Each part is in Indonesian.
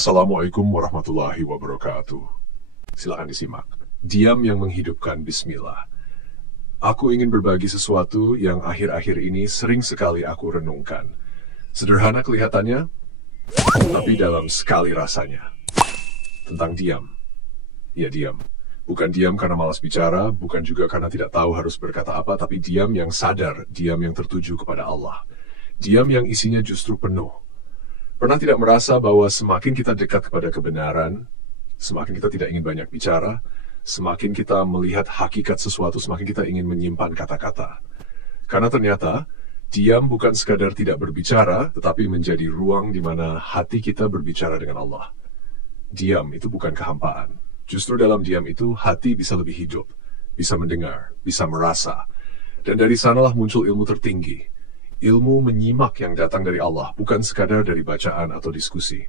Assalamualaikum warahmatullahi wabarakatuh. Silakan disimak. Diam yang menghidupkan Bismillah. Aku ingin berbagi sesuatu yang akhir-akhir ini sering sekali aku renungkan. Sederhana kelihatannya, tapi dalam sekali rasanya. Tentang diam. Ya, diam. Bukan diam karena malas bicara, bukan juga karena tidak tahu harus berkata apa, tapi diam yang sadar, diam yang tertuju kepada Allah. Diam yang isinya justru penuh. Pernah tidak merasa bahwa semakin kita dekat kepada kebenaran, semakin kita tidak ingin banyak bicara, semakin kita melihat hakikat sesuatu, semakin kita ingin menyimpan kata-kata. Karena ternyata, diam bukan sekadar tidak berbicara, tetapi menjadi ruang di mana hati kita berbicara dengan Allah. Diam itu bukan kehampaan. Justru dalam diam itu, hati bisa lebih hidup, bisa mendengar, bisa merasa. Dan dari sanalah muncul ilmu tertinggi. Ilmu menyimak yang datang dari Allah, bukan sekadar dari bacaan atau diskusi.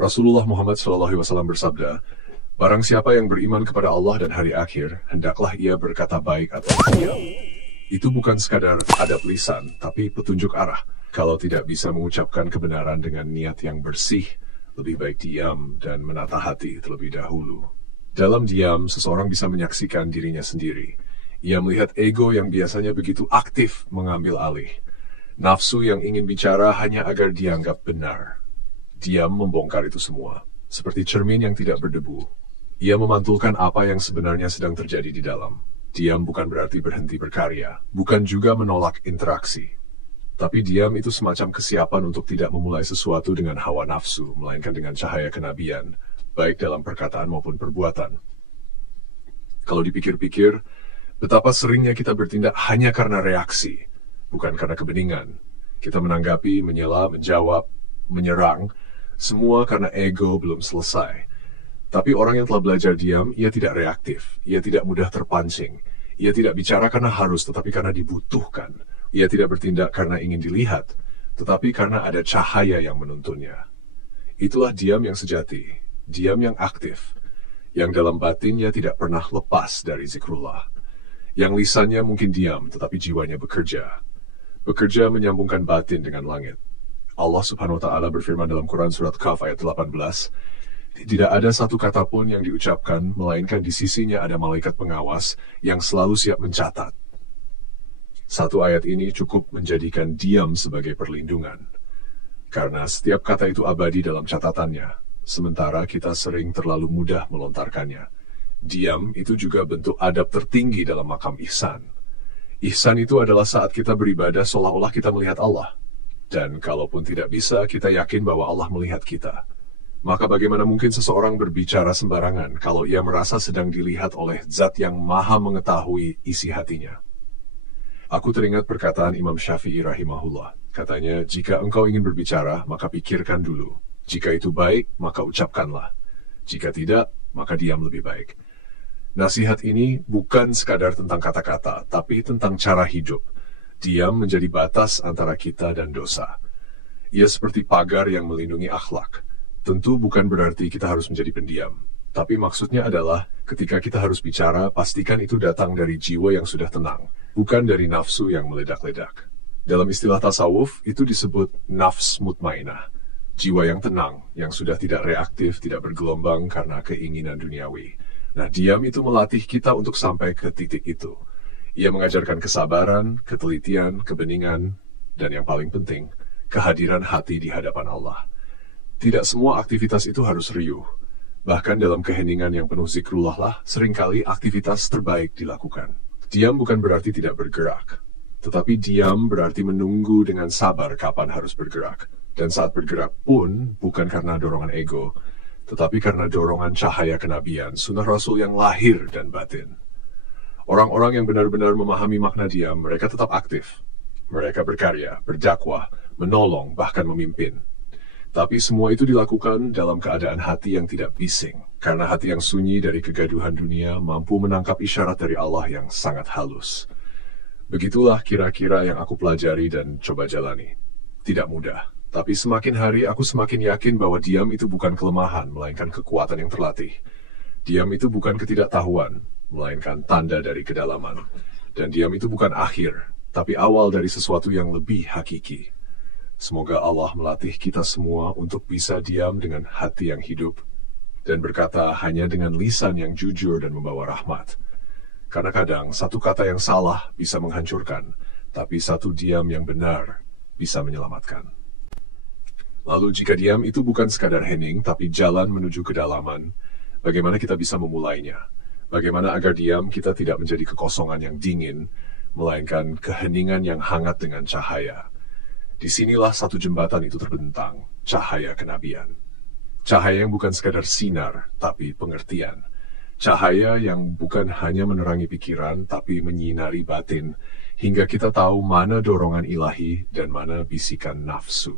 Rasulullah Muhammad SAW bersabda, barang siapa yang beriman kepada Allah dan hari akhir, hendaklah ia berkata baik atau diam. Itu bukan sekadar adab lisan, tapi petunjuk arah. Kalau tidak bisa mengucapkan kebenaran dengan niat yang bersih, lebih baik diam dan menata hati terlebih dahulu. Dalam diam, seseorang bisa menyaksikan dirinya sendiri. Ia melihat ego yang biasanya begitu aktif mengambil alih. Nafsu yang ingin bicara hanya agar dianggap benar. Diam membongkar itu semua, seperti cermin yang tidak berdebu. Ia memantulkan apa yang sebenarnya sedang terjadi di dalam. Diam bukan berarti berhenti berkarya, bukan juga menolak interaksi. Tapi diam itu semacam kesiapan untuk tidak memulai sesuatu dengan hawa nafsu, melainkan dengan cahaya kenabian, baik dalam perkataan maupun perbuatan. Kalau dipikir-pikir, betapa seringnya kita bertindak hanya karena reaksi, bukan karena kebeningan. Kita menanggapi, menyela, menjawab, menyerang, semua karena ego belum selesai. Tapi orang yang telah belajar diam, ia tidak reaktif, ia tidak mudah terpancing. Ia tidak bicara karena harus, tetapi karena dibutuhkan. Ia tidak bertindak karena ingin dilihat, tetapi karena ada cahaya yang menuntunnya. Itulah diam yang sejati, diam yang aktif, yang dalam batinnya tidak pernah lepas dari zikrullah. Yang lisannya mungkin diam, tetapi jiwanya bekerja. Bekerja menyambungkan batin dengan langit. Allah Subhanahu wa Ta'ala berfirman dalam Quran Surat Kaf ayat 18, tidak ada satu kata pun yang diucapkan, melainkan di sisinya ada malaikat pengawas yang selalu siap mencatat. Satu ayat ini cukup menjadikan diam sebagai perlindungan. Karena setiap kata itu abadi dalam catatannya, sementara kita sering terlalu mudah melontarkannya. Diam itu juga bentuk adab tertinggi dalam makam ihsan. Ihsan itu adalah saat kita beribadah seolah-olah kita melihat Allah. Dan kalaupun tidak bisa, kita yakin bahwa Allah melihat kita. Maka bagaimana mungkin seseorang berbicara sembarangan kalau ia merasa sedang dilihat oleh Zat yang Maha mengetahui isi hatinya? Aku teringat perkataan Imam Syafi'i rahimahullah. Katanya, jika engkau ingin berbicara, maka pikirkan dulu. Jika itu baik, maka ucapkanlah. Jika tidak, maka diam lebih baik. Nasihat ini bukan sekadar tentang kata-kata, tapi tentang cara hidup. Diam menjadi batas antara kita dan dosa. Ia seperti pagar yang melindungi akhlak. Tentu bukan berarti kita harus menjadi pendiam. Tapi maksudnya adalah, ketika kita harus bicara, pastikan itu datang dari jiwa yang sudah tenang, bukan dari nafsu yang meledak-ledak. Dalam istilah tasawuf, itu disebut nafs mutmainah. Jiwa yang tenang, yang sudah tidak reaktif, tidak bergelombang karena keinginan duniawi. Nah, diam itu melatih kita untuk sampai ke titik itu. Ia mengajarkan kesabaran, ketelitian, kebeningan, dan yang paling penting, kehadiran hati di hadapan Allah. Tidak semua aktivitas itu harus riuh. Bahkan dalam keheningan yang penuh zikrullah lah, seringkali aktivitas terbaik dilakukan. Diam bukan berarti tidak bergerak. Tetapi diam berarti menunggu dengan sabar kapan harus bergerak. Dan saat bergerak pun bukan karena dorongan ego, tetapi karena dorongan cahaya kenabian, sunnah Rasul yang lahir dan batin. Orang-orang yang benar-benar memahami makna diam, mereka tetap aktif. Mereka berkarya, berdakwah, menolong, bahkan memimpin. Tapi semua itu dilakukan dalam keadaan hati yang tidak bising. Karena hati yang sunyi dari kegaduhan dunia mampu menangkap isyarat dari Allah yang sangat halus. Begitulah kira-kira yang aku pelajari dan coba jalani. Tidak mudah, tapi semakin hari aku semakin yakin bahwa diam itu bukan kelemahan, melainkan kekuatan yang terlatih. Diam itu bukan ketidaktahuan, melainkan tanda dari kedalaman. Dan diam itu bukan akhir, tapi awal dari sesuatu yang lebih hakiki. Semoga Allah melatih kita semua untuk bisa diam dengan hati yang hidup dan berkata hanya dengan lisan yang jujur dan membawa rahmat. Karena kadang satu kata yang salah bisa menghancurkan, tapi satu diam yang benar bisa menyelamatkan. Lalu jika diam itu bukan sekadar hening, tapi jalan menuju kedalaman, bagaimana kita bisa memulainya? Bagaimana agar diam kita tidak menjadi kekosongan yang dingin, melainkan keheningan yang hangat dengan cahaya. Disinilah satu jembatan itu terbentang, cahaya kenabian. Cahaya yang bukan sekadar sinar, tapi pengertian. Cahaya yang bukan hanya menerangi pikiran, tapi menyinari batin, hingga kita tahu mana dorongan ilahi dan mana bisikan nafsu.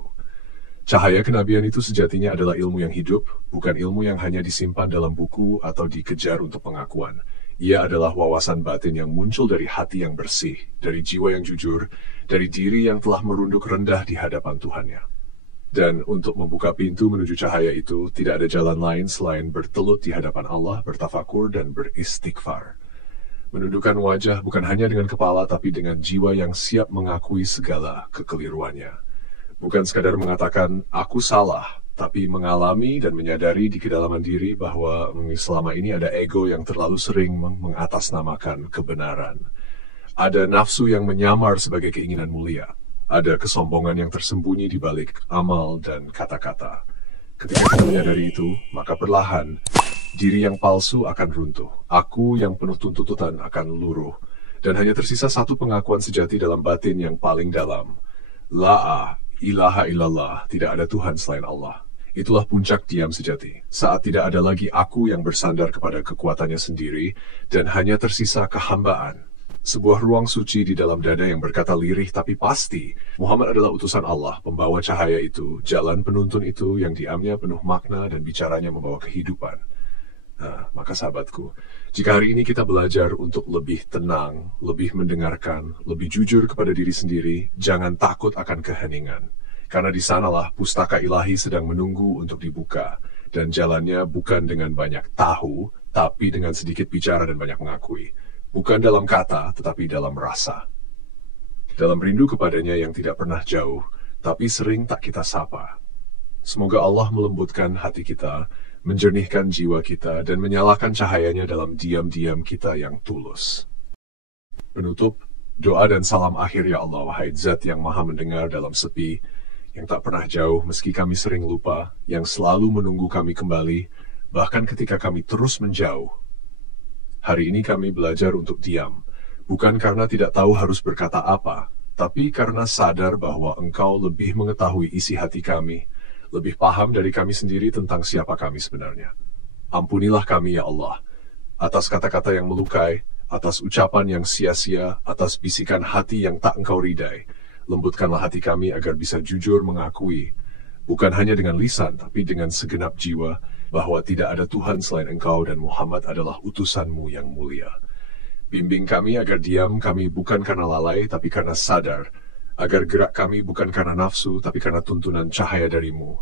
Cahaya kenabian itu sejatinya adalah ilmu yang hidup, bukan ilmu yang hanya disimpan dalam buku atau dikejar untuk pengakuan. Ia adalah wawasan batin yang muncul dari hati yang bersih, dari jiwa yang jujur, dari diri yang telah merunduk rendah di hadapan Tuhannya. Dan untuk membuka pintu menuju cahaya itu, tidak ada jalan lain selain bertelut di hadapan Allah, bertafakur, dan beristighfar. Menundukkan wajah bukan hanya dengan kepala, tapi dengan jiwa yang siap mengakui segala kekeliruannya. Bukan sekadar mengatakan, aku salah, tapi mengalami dan menyadari di kedalaman diri bahwa selama ini ada ego yang terlalu sering mengatasnamakan kebenaran. Ada nafsu yang menyamar sebagai keinginan mulia. Ada kesombongan yang tersembunyi di balik amal dan kata-kata. Ketika kita menyadari itu, maka perlahan, diri yang palsu akan runtuh. Aku yang penuh tuntutan akan luruh. Dan hanya tersisa satu pengakuan sejati dalam batin yang paling dalam. La ilaha illallah, tidak ada Tuhan selain Allah. Itulah puncak diam sejati. Saat tidak ada lagi aku yang bersandar kepada kekuatannya sendiri, dan hanya tersisa kehambaan. Sebuah ruang suci di dalam dada yang berkata lirih tapi pasti, Muhammad adalah utusan Allah, pembawa cahaya itu, jalan penuntun itu yang diamnya penuh makna dan bicaranya membawa kehidupan. Nah, maka sahabatku, jika hari ini kita belajar untuk lebih tenang, lebih mendengarkan, lebih jujur kepada diri sendiri, jangan takut akan keheningan. Karena di sanalah pustaka ilahi sedang menunggu untuk dibuka, dan jalannya bukan dengan banyak tahu, tapi dengan sedikit bicara dan banyak mengakui. Bukan dalam kata, tetapi dalam rasa. Dalam rindu kepadanya yang tidak pernah jauh, tapi sering tak kita sapa. Semoga Allah melembutkan hati kita, menjernihkan jiwa kita, dan menyalakan cahayanya dalam diam-diam kita yang tulus. Penutup, doa dan salam akhir ya Allah, wahai Zat yang maha mendengar dalam sepi, yang tak pernah jauh meski kami sering lupa, yang selalu menunggu kami kembali, bahkan ketika kami terus menjauh. Hari ini kami belajar untuk diam, bukan karena tidak tahu harus berkata apa, tapi karena sadar bahwa Engkau lebih mengetahui isi hati kami, lebih paham dari kami sendiri tentang siapa kami sebenarnya. Ampunilah kami ya Allah, atas kata-kata yang melukai, atas ucapan yang sia-sia, atas bisikan hati yang tak Engkau ridai. Lembutkanlah hati kami agar bisa jujur mengakui, bukan hanya dengan lisan, tapi dengan segenap jiwa, bahwa tidak ada Tuhan selain Engkau dan Muhammad adalah utusan-Mu yang mulia. Bimbing kami agar diam kami bukan karena lalai, tapi karena sadar, agar gerak kami bukan karena nafsu, tapi karena tuntunan cahaya dari-Mu.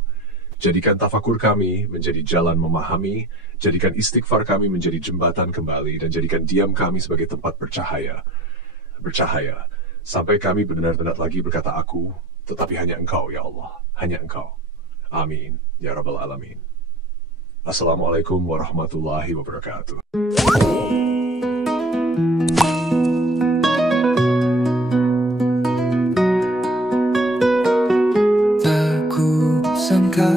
Jadikan tafakur kami menjadi jalan memahami, jadikan istighfar kami menjadi jembatan kembali, dan jadikan diam kami sebagai tempat bercahaya, sampai kami benar-benar lagi berkata aku, tetapi hanya Engkau ya Allah, hanya Engkau. Amin, ya Rabbal Alamin. Assalamualaikum warahmatullahi wabarakatuh. Aku sangka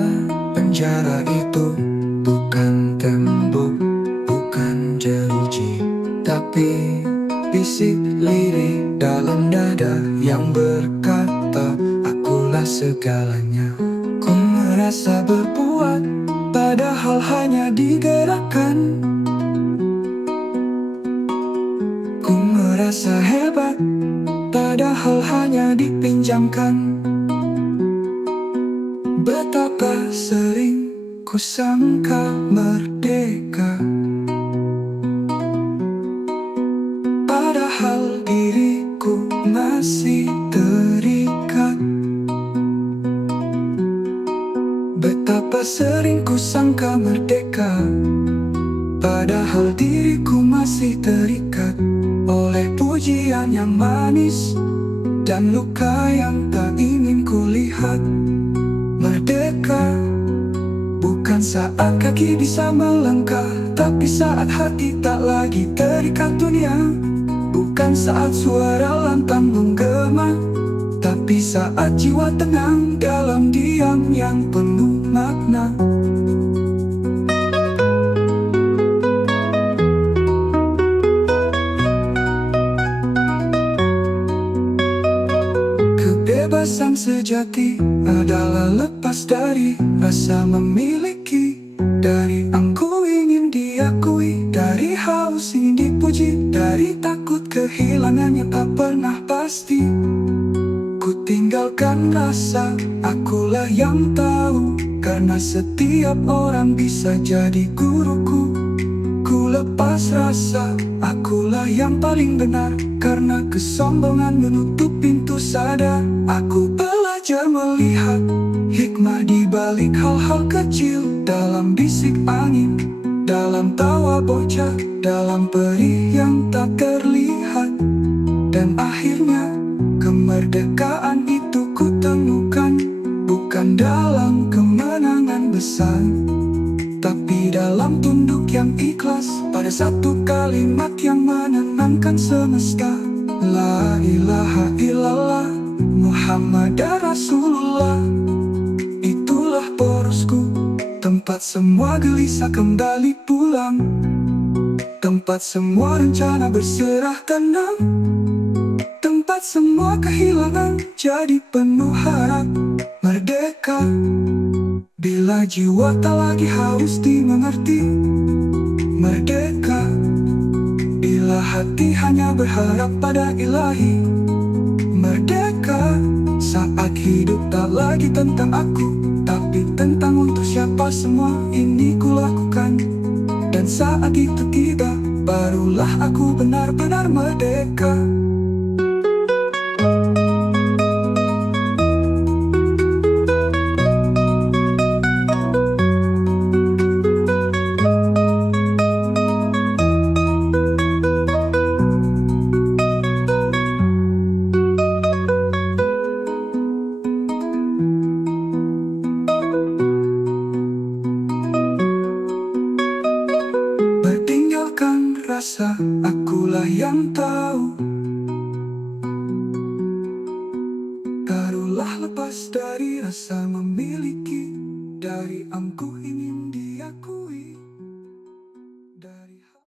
penjara itu bukan tembok, bukan jeruji, tapi bisik lirih dalam dada yang berkata, akulah segalanya. Ku merasa berbuat, padahal hanya digerakkan. Ku merasa hebat, padahal hanya dipinjamkan. Betapa sering ku sangka merdeka, padahal diriku masih terikat. Betapa sering ku sangka merdeka, padahal diriku masih terikat oleh pujian yang manis dan luka yang tak ingin kulihat merdeka bukan saat kaki bisa melangkah, tapi saat hati tak lagi terikat dunia. Bukan saat suara lantang menggema, tapi saat jiwa tenang dalam diam yang penuh makna. Kebebasan sejati adalah lepas dari rasa memiliki, dari aku ingin diakui, dari haus ingin dipuji, dari takut kehilangan yang tak pernah pasti. Ku tinggalkan rasa akulah yang tahu, karena setiap orang bisa jadi guruku. Ku lepas rasa akulah yang paling benar, karena kesombongan menutup pintu sadar. Aku belajar melihat hikmah di balik hal-hal kecil, dalam bisik angin, dalam tawa bocah, dalam perih yang tak terlihat. Dan akhirnya kemerdekaan itu ku temukan, bukan dalam kemenangan besar, tapi dalam tunduk yang ikhlas pada satu kalimat yang menenangkan semesta. La ilaha illallah Muhammad Rasulullah. Itulah porosku, tempat semua gelisah kembali pulang, tempat semua rencana berserah tenang, tempat semua kehilangan jadi penuh harap. Merdeka bila jiwa tak lagi haus dimengerti. Merdeka bila hati hanya berharap pada ilahi. Merdeka saat hidup tak lagi tentang aku, tapi tentang untuk siapa semua ini kulakukan. Dan saat itu tiba, barulah aku benar-benar merdeka. Bertinggalkan rasa akulah yang tahu,